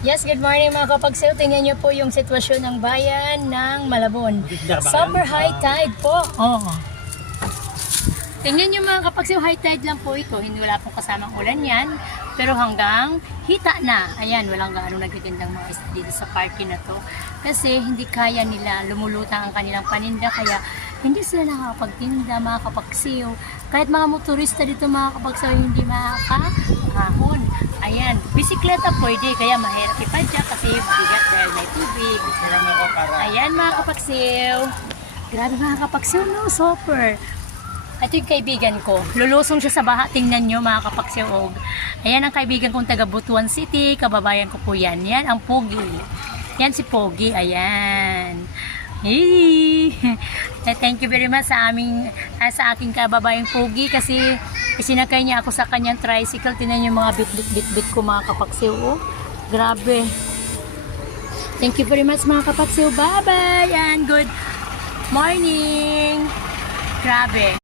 Yes, good morning mga kapagsayo. Tingnan niyo po yung sitwasyon ng bayan ng Malabon. Super high tide po. Oo. Tingnan niyo mga kapagsayo, high tide lang po ito. Hindi wala pong kasamang ulan yan. Pero hanggang hita na. Ayan, walang gaano nagtitindang mga isda dito sa party na to. Kasi hindi kaya nila lumulutang ang kanilang paninda. Kaya hindi sila nakakapagtinda mga kapagsayo. Kahit mga motorista dito mga kapagsayo hindi makakahon. Ayan, bisikleta pwede, kaya mahirap ipadya kasi bigat dahil may tubig. Ayan mga kapagsiw. Grabe mga kapagsiw, no? Super. Ito yung kaibigan ko. Lulusong siya sa baha. Tingnan nyo mga kapagsiw. Ayan ang kaibigan kong taga Butuan City. Kababayan ko po yan. Yan ang Pogi. Yan si Pogi. Ayan. Hey! Thank you very much sa aking kababayang Pogi kasi isinakay niya ako sa kanyang tricycle. Tingnan niyo mga bit ko mga kapagsiw. Oh, grabe. Thank you very much mga kapagsiw. Bye-bye and good morning. Grabe.